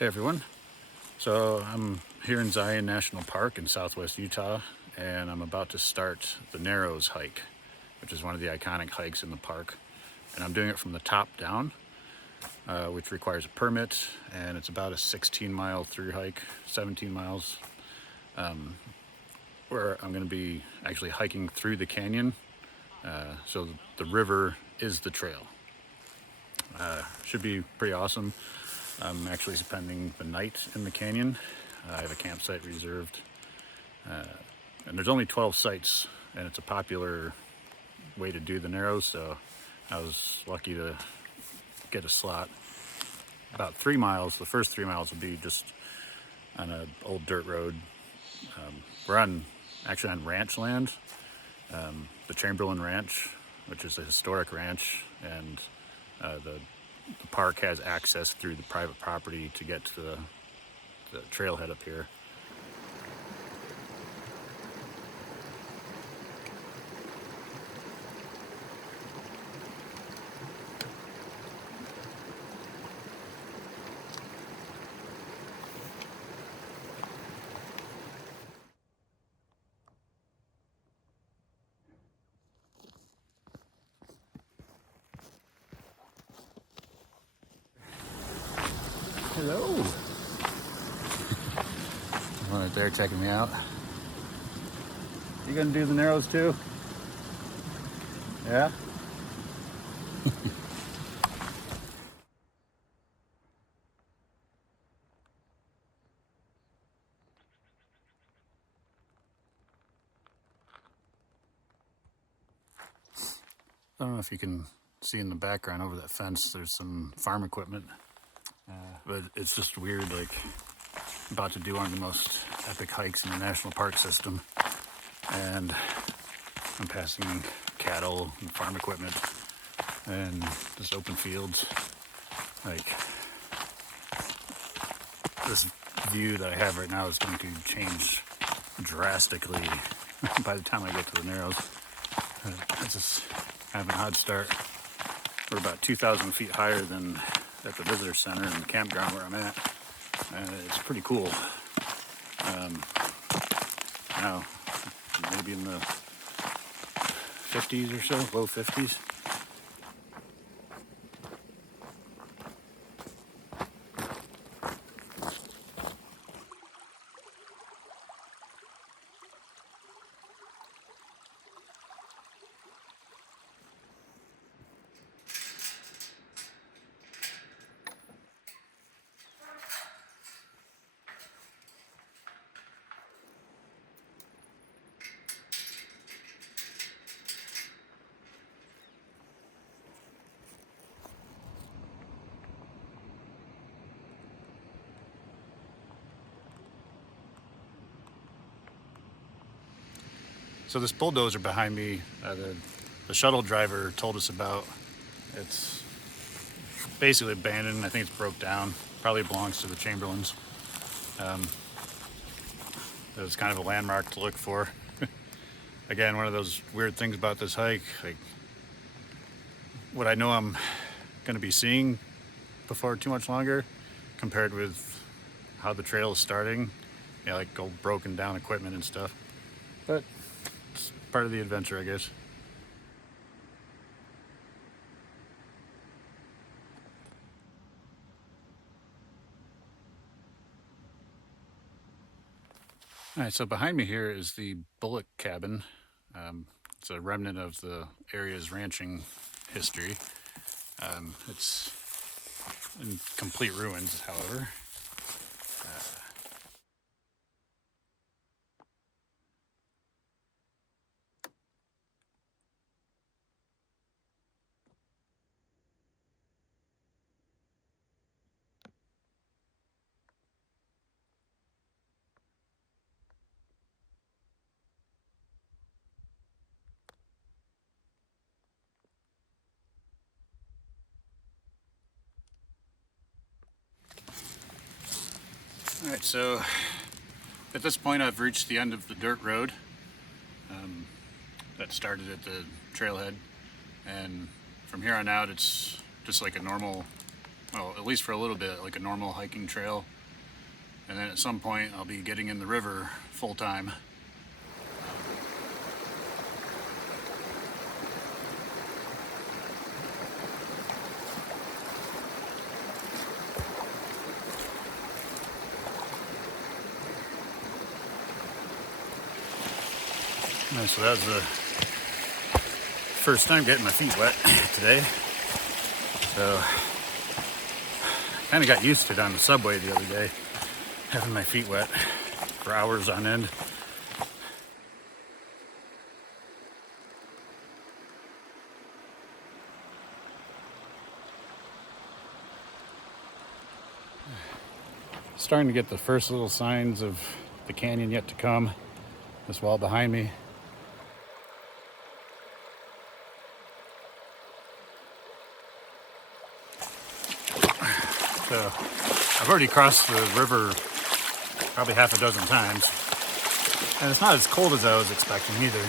Hey everyone. So I'm here in Zion National Park in southwest Utah, and I'm about to start the Narrows hike, which is one of the iconic hikes in the park. And I'm doing it from the top down, which requires a permit, and it's about a 16-mile through hike, 17 miles, where I'm going to be actually hiking through the canyon. So the river is the trail. Should be pretty awesome. I'm actually spending the night in the canyon. I have a campsite reserved, and there's only 12 sites, and it's a popular way to do the Narrows, so I was lucky to get a slot. About 3 miles, the first 3 miles will be just on an old dirt road. We're actually on ranch land, the Chamberlain Ranch, which is a historic ranch, and the park has access through the private property to get to the trailhead up here. Hello. One right there checking me out. You gonna do the Narrows too? Yeah? I don't know if you can see in the background over that fence, there's some farm equipment. But it's just weird, like, about to do one of the most epic hikes in the national park system. And I'm passing cattle and farm equipment and just open fields. Like, this view that I have right now is going to change drastically by the time I get to the Narrows. It's just kind of an odd start. We're about 2,000 feet higher than at the visitor center and the campground where I'm at. It's pretty cool. Now, maybe in the 50s or so, low 50s. So this bulldozer behind me, the shuttle driver told us about, it's basically abandoned. I think it's broke down. Probably belongs to the Chamberlains. It was kind of a landmark to look for. Again, one of those weird things about this hike, like what I know I'm going to be seeing before too much longer, compared with how the trail is starting. Yeah, like old broken down equipment and stuff. But it's part of the adventure, I guess. All right, so behind me here is the Bullock Cabin. It's a remnant of the area's ranching history. It's in complete ruins, however. All right, so at this point I've reached the end of the dirt road that started at the trailhead, and from here on out it's just like a normal well, at least for a little bit, like a normal hiking trail. And then at some point I'll be getting in the river full time. So that was the first time getting my feet wet today. So kind of got used to it on the subway the other day, having my feet wet for hours on end. Starting to get the first little signs of the canyon yet to come. This wall behind me. So I've already crossed the river probably half a dozen times, and it's not as cold as I was expecting either.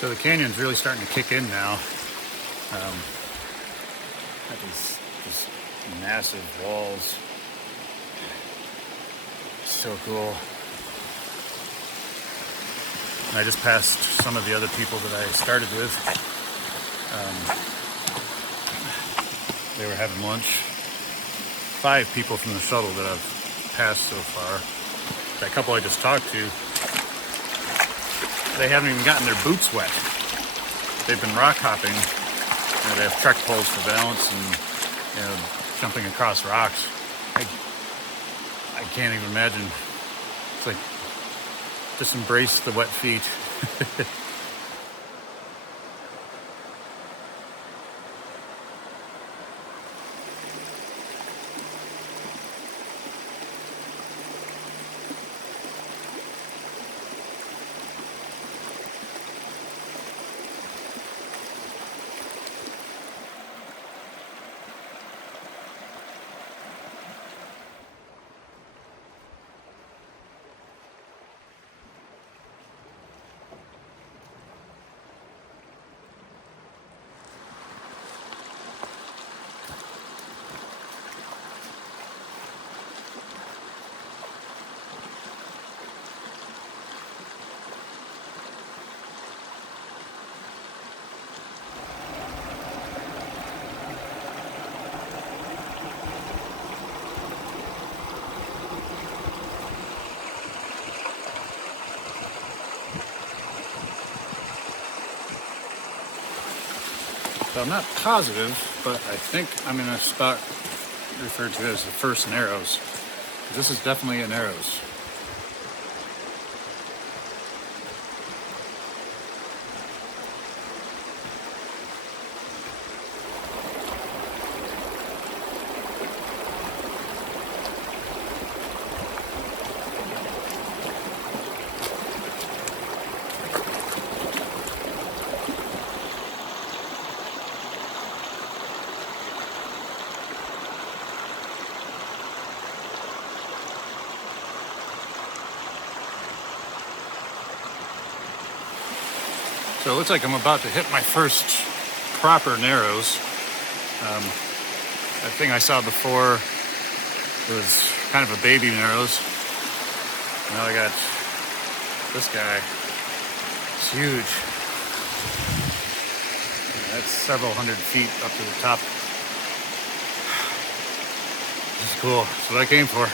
So the canyon's really starting to kick in now. Got these massive walls. So cool. And I just passed some of the other people that I started with. They were having lunch. 5 people from the shuttle that I've passed so far. That couple I just talked to, they haven't even gotten their boots wet. They've been rock hopping. They have trek poles for balance and jumping across rocks. I can't even imagine. It's like, just embrace the wet feet. So I'm not positive, but I think I'm in a spot referred to as the First Narrows. This is definitely a Narrows. So it looks like I'm about to hit my first proper Narrows. That thing I saw before was kind of a baby Narrows. Now I got this guy. It's huge. That's several hundred feet up to the top. This is cool. That's what I came for.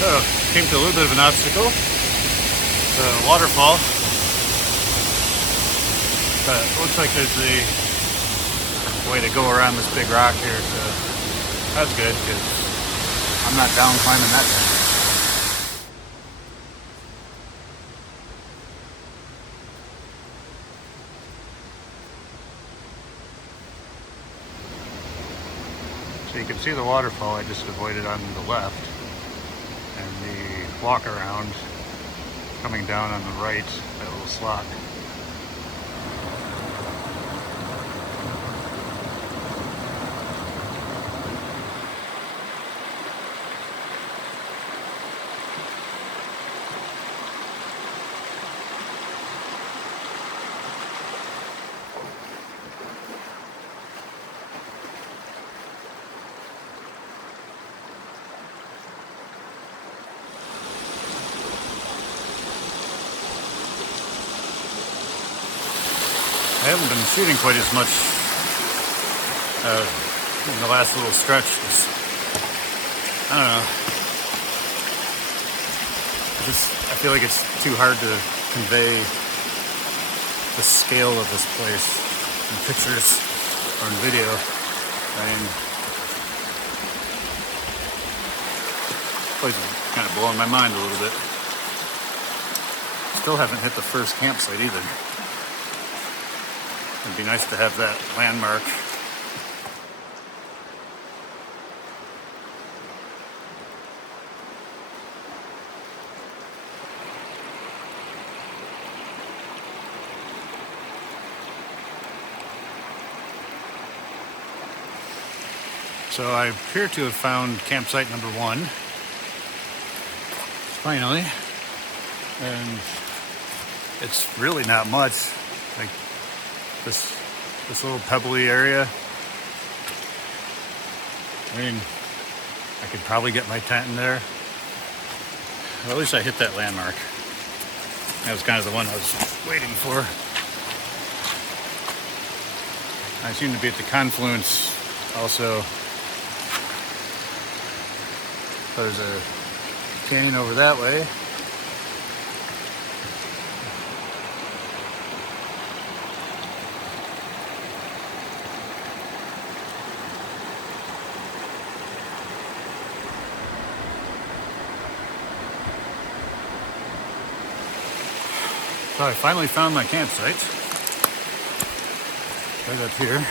So, came to a little bit of an obstacle. It's a waterfall. But it looks like there's a way to go around this big rock here, so that's good because I'm not down climbing that thing. So you can see the waterfall I just avoided on the left, and the walk around coming down on the right, that little slot. I haven't been shooting quite as much in the last little stretch. I don't know. I feel like it's too hard to convey the scale of this place in pictures or in video. I mean, this place is kind of blowing my mind a little bit. Still haven't hit the first campsite either. It'd be nice to have that landmark. So I appear to have found campsite number 1. Finally. And it's really not much. Like this little pebbly area. I mean, I could probably get my tent in there. Well, at least I hit that landmark. That was kind of the one I was waiting for. I seem to be at the confluence also. There's a canyon over that way. So I finally found my campsite. Right up here.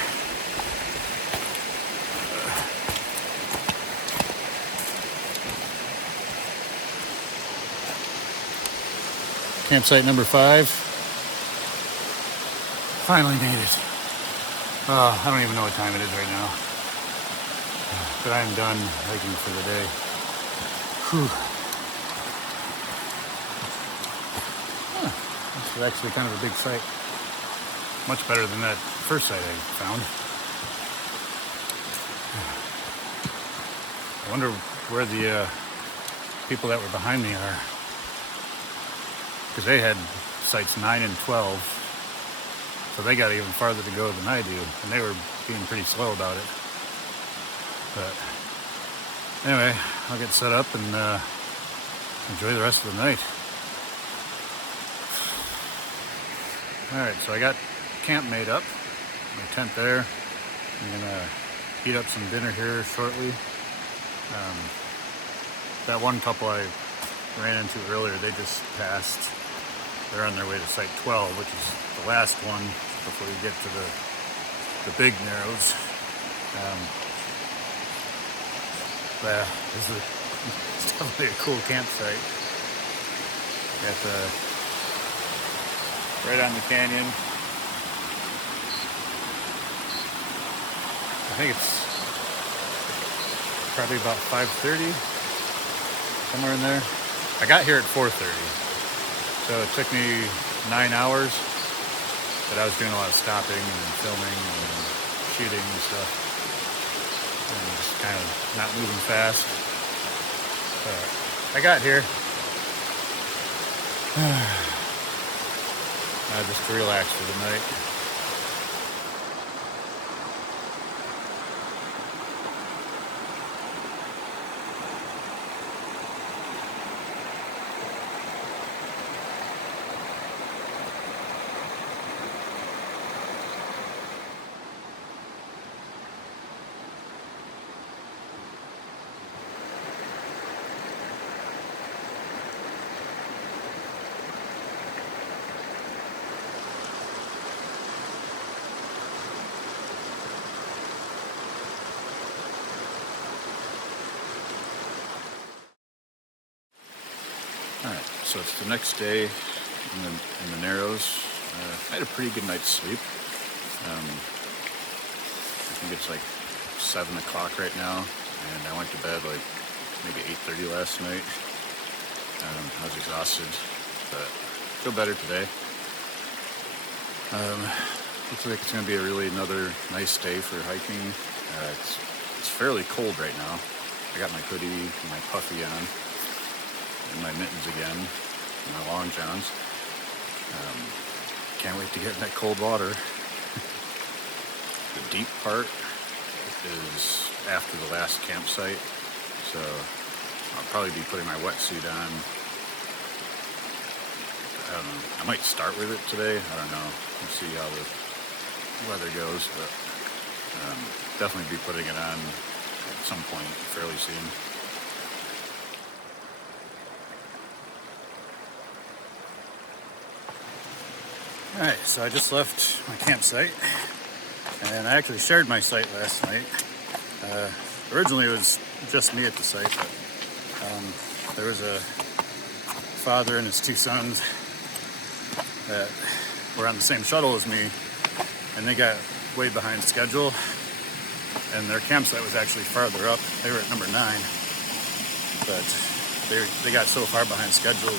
Campsite number 5. Finally made it. I don't even know what time it is right now. But I am done hiking for the day. Whew. This is actually kind of a big site. Much better than that first site I found. I wonder where the people that were behind me are. Because they had sites 9 and 12. So they got even farther to go than I do. And they were being pretty slow about it. But anyway, I'll get set up and enjoy the rest of the night. Alright, so I got camp made up, my tent there. I'm gonna heat up some dinner here shortly. That one couple I ran into earlier, they just passed. They're on their way to Site 12, which is the last one before you get to the big narrows. This is it's definitely a cool campsite. Got right on the canyon. I think it's probably about 5:30, somewhere in there. I got here at 4:30, so it took me 9 hours, but I was doing a lot of stopping and filming and shooting and stuff, and just kind of not moving fast. But I got here just to relax for the night. Alright, so it's the next day in the Narrows. I had a pretty good night's sleep. I think it's like 7 o'clock right now, and I went to bed like maybe 8:30 last night. I was exhausted, but I feel better today. Looks like it's going to be another nice day for hiking. It's fairly cold right now. I got my hoodie and my puffy on, and my mittens again, and my long johns. Can't wait to get in that cold water. The deep part is after the last campsite, so I'll probably be putting my wetsuit on. I don't know. I might start with it today. I don't know. We'll see how the weather goes, but definitely be putting it on at some point fairly soon. Alright, so I just left my campsite, and I actually shared my site last night. Originally it was just me at the site, but there was a father and his two sons that were on the same shuttle as me, and they got way behind schedule, and their campsite was actually farther up. They were at number 9, but they got so far behind schedule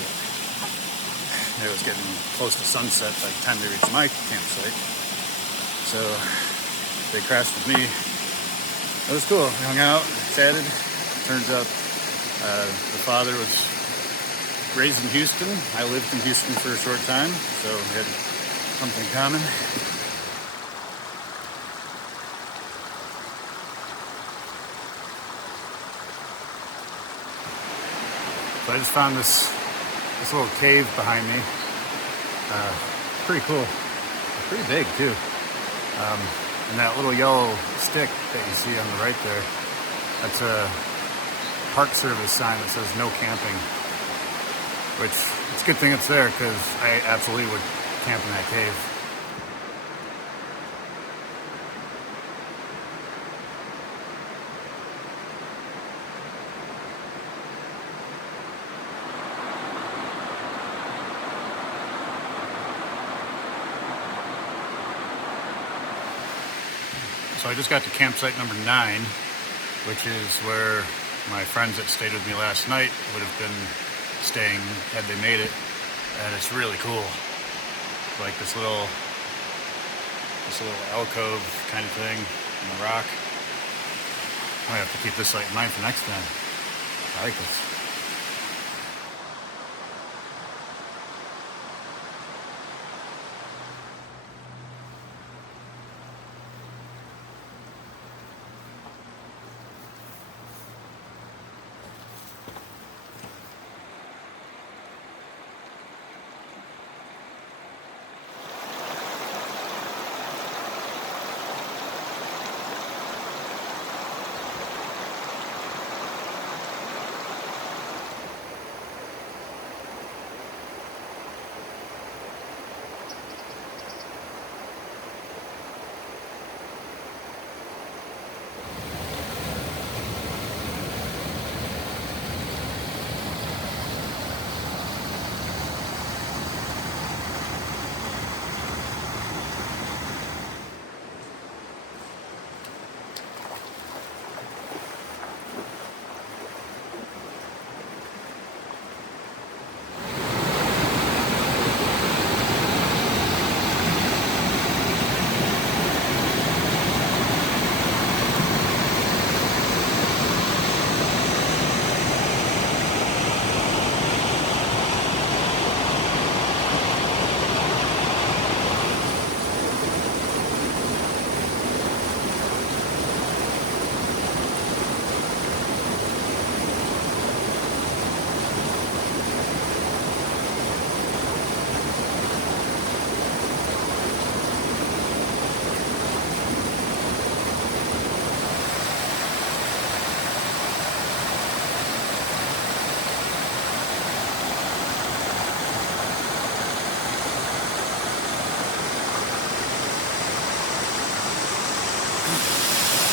that it was getting close to sunset by the time they reached my campsite. So they crashed with me. It was cool. We hung out, chatted. Turns out the father was raised in Houston. I lived in Houston for a short time, so we had something in common. So I just found this little cave behind me. Pretty cool. Pretty big too. And that little yellow stick that you see on the right there, that's a Park Service sign that says no camping. Which, it's a good thing it's there, because I absolutely would camp in that cave. So I just got to campsite number 9, which is where my friends that stayed with me last night would have been staying had they made it, and it's really cool. Like this little alcove kind of thing in the rock. I might have to keep this site in mind for next time. I like this.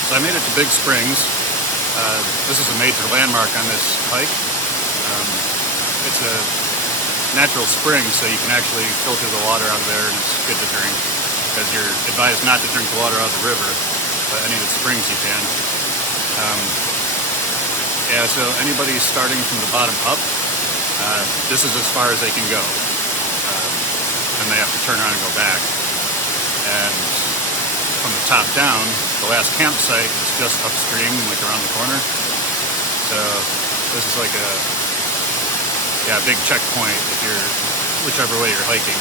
So I made it to Big Springs. This is a major landmark on this hike. It's a natural spring, so you can actually filter the water out of there, and it's good to drink, because you're advised not to drink the water out of the river, but any of the springs you can. Yeah, so anybody starting from the bottom up, this is as far as they can go. And they have to turn around and go back. And from the top down, the last campsite is just upstream, like around the corner. So this is like a big checkpoint if you're whichever way you're hiking.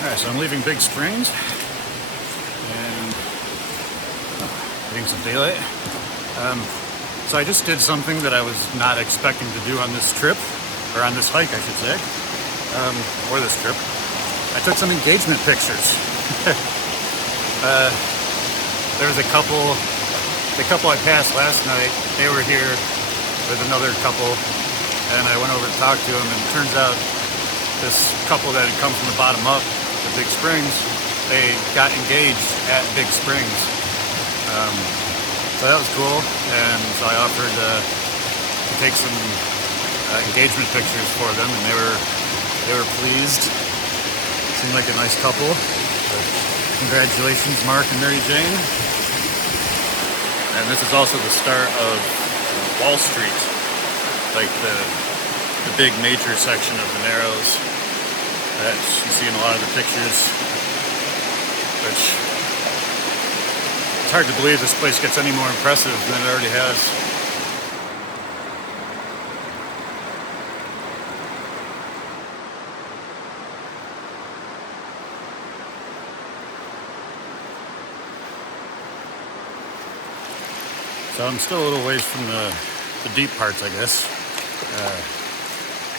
Alright, so I'm leaving Big Springs and getting some daylight. So I just did something that I was not expecting to do on this trip, or on this hike, I should say, or this trip. I took some engagement pictures. There was the couple I passed last night. They were here with another couple, and I went over to talk to them, and it turns out this couple that had come from the bottom up to Big Springs, they got engaged at Big Springs. So that was cool, and so I offered to take some engagement pictures for them, and they were pleased. Seemed like a nice couple. So congratulations, Mark and Mary Jane. And this is also the start of Wall Street, like the big major section of the Narrows that you see in a lot of the pictures, which it's hard to believe this place gets any more impressive than it already has. So I'm still a little ways from the deep parts, I guess.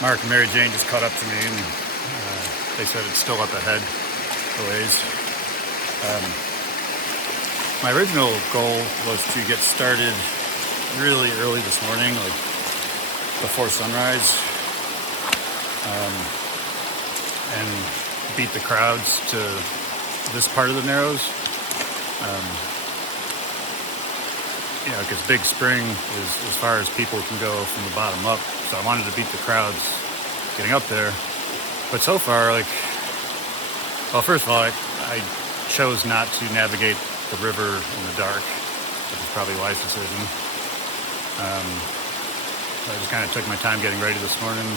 Mark and Mary Jane just caught up to me, and they said it's still up ahead a ways. My original goal was to get started really early this morning, like before sunrise, and beat the crowds to this part of the Narrows. Because Big Spring is as far as people can go from the bottom up, so I wanted to beat the crowds getting up there. But so far, first of all, I chose not to navigate the river in the dark, which is probably a wise decision. I just kind of took my time getting ready this morning,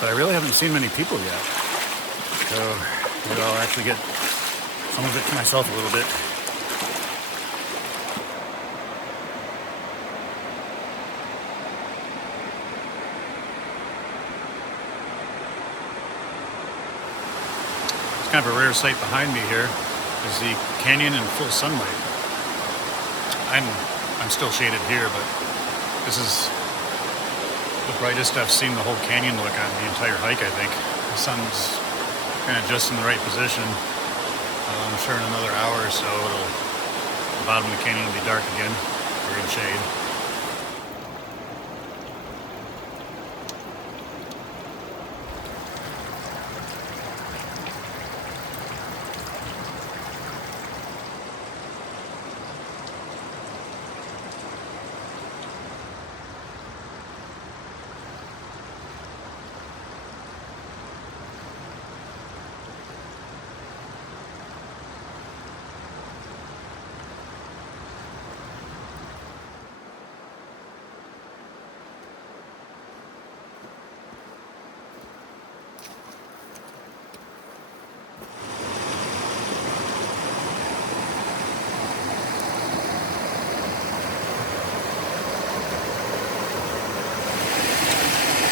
but I really haven't seen many people yet. So maybe I'll actually get some of it to myself a little bit. Kind of a rare sight behind me here is the canyon in full sunlight. I'm still shaded here, but this is the brightest I've seen the whole canyon look on the entire hike, I think. The sun's kind of just in the right position. I'm sure in another hour or so the bottom of the canyon will be dark again. We're in shade.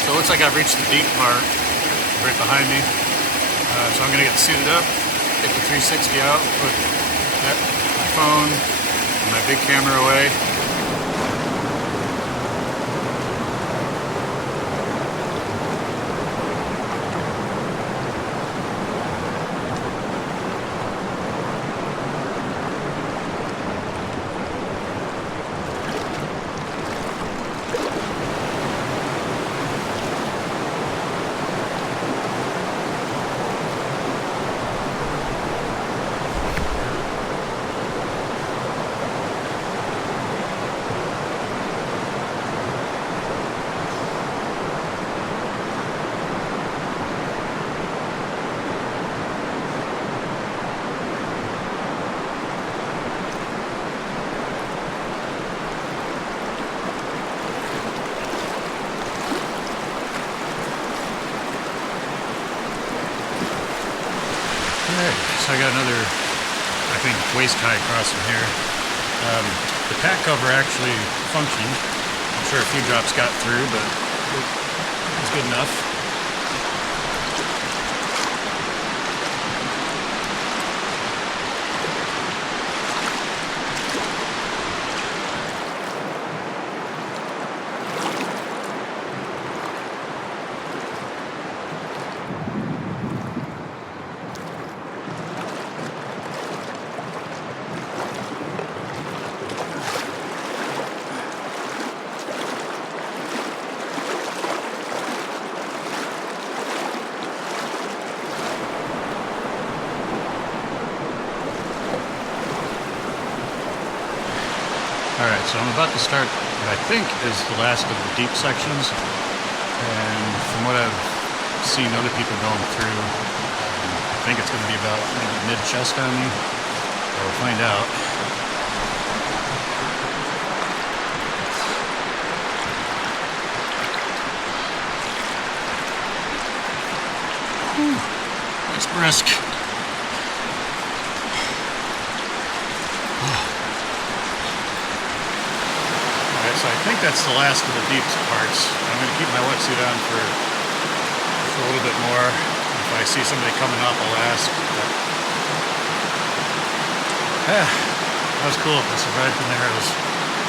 So it looks like I've reached the deep part right behind me. So I'm going to get suited up, get the 360 out, put my phone and my big camera away. so I got another, I think, waist high crossing here. The pack cover actually functioned. I'm sure a few drops got through, but it was good enough. Alright, so I'm about to start what I think is the last of the deep sections, and from what I've seen other people going through, I think it's going to be about maybe mid-chest on me, but we'll find out. Whew, it's brisk. So I think that's the last of the deep parts. I'm going to keep my wetsuit on for a little bit more. If I see somebody coming up, I'll ask. But, that was cool. I survived the narrows.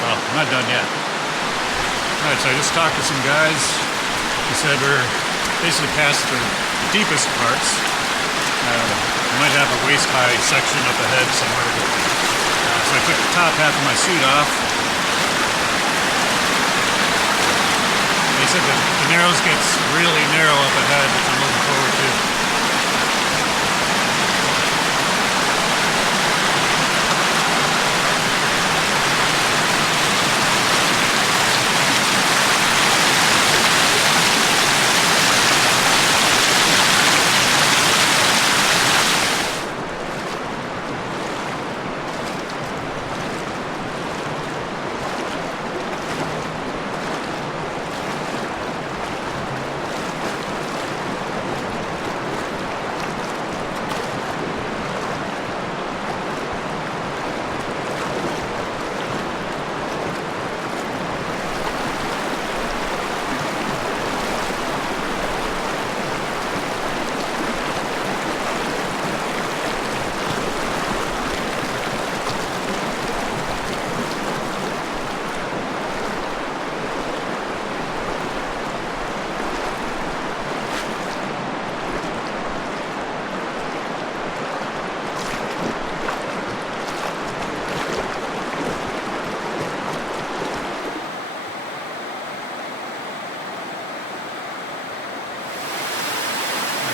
Well, I'm not done yet. Alright, so I just talked to some guys. He said we're basically past the deepest parts. We might have a waist-high section up ahead somewhere. But, so I took the top half of my suit off. He said that the narrows gets really narrow up ahead, which I'm looking forward to.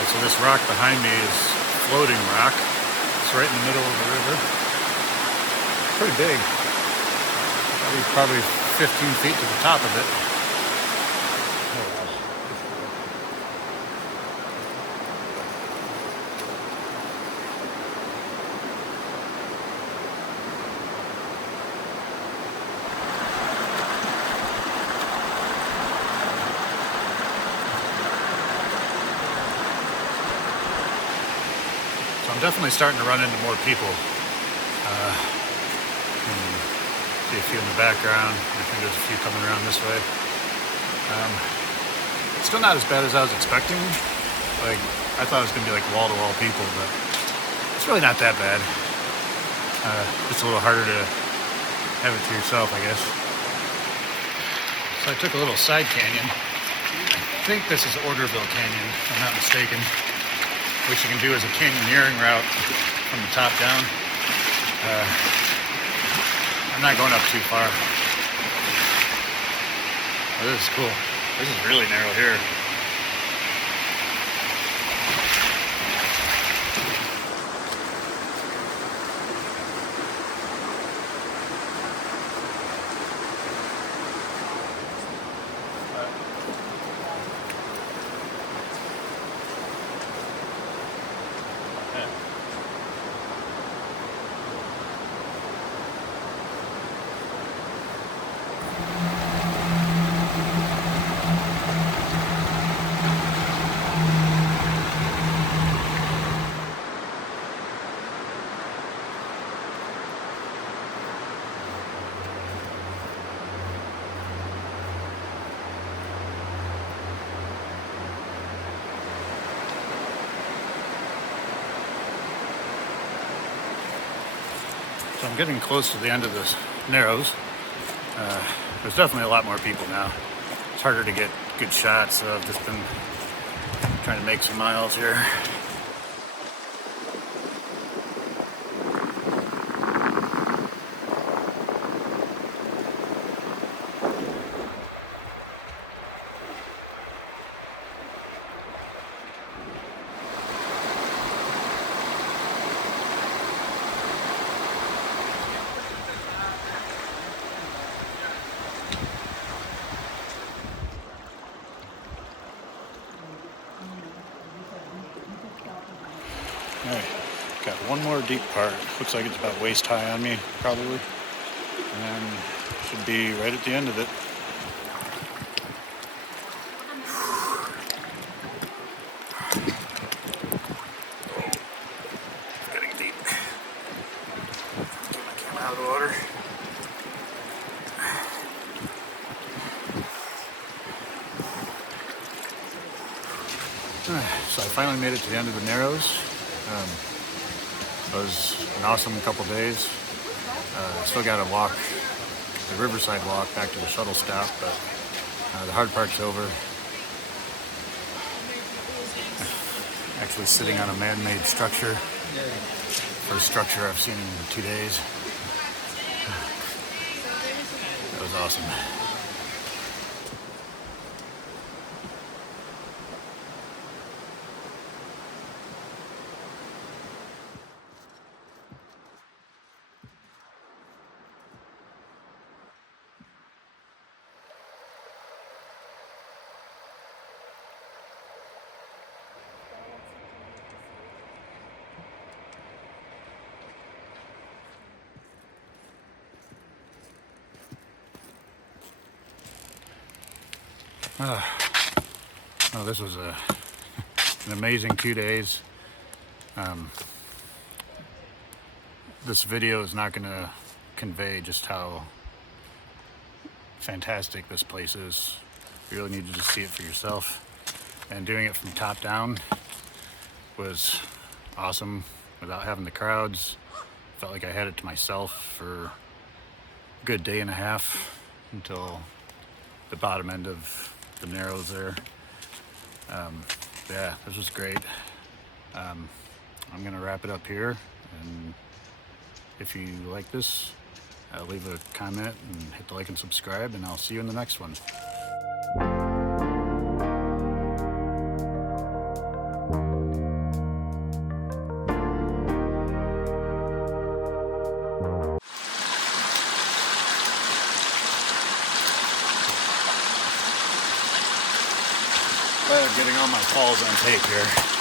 So this rock behind me is floating rock. It's right in the middle of the river. Pretty big. Probably 15 feet to the top of it. I'm definitely starting to run into more people. See a few in the background. I think there's a few coming around this way. Still not as bad as I was expecting. Like, I thought it was going to be like wall-to-wall people, but it's really not that bad. It's a little harder to have it to yourself, I guess. So I took a little side canyon. I think this is Orderville Canyon, if I'm not mistaken. Which you can do as a canyoneering route from the top down. I'm not going up too far. Oh, this is cool. This is really narrow here. So I'm getting close to the end of this Narrows. There's definitely a lot more people now. It's harder to get good shots, so I've just been trying to make some miles here. Alright, got one more deep part. Looks like it's about waist high on me, probably. And should be right at the end of it. Getting deep. Get my camera out of the water. So I finally made it to the end of the Narrows. It was an awesome couple days. I still got to walk the Riverside walk back to the shuttle stop, but the hard part's over. Actually sitting on a man-made structure. First structure I've seen in 2 days. That was awesome. Oh, this was an amazing 2 days. This video is not going to convey just how fantastic this place is. You really need to just see it for yourself. And doing it from top down was awesome without having the crowds. Felt like I had it to myself for a good day and a half until the bottom end of the Narrows there. Yeah, this was great. I'm gonna wrap it up here, and if you like this, leave a comment and hit the like and subscribe, and I'll see you in the next one. Getting all my falls on tape here.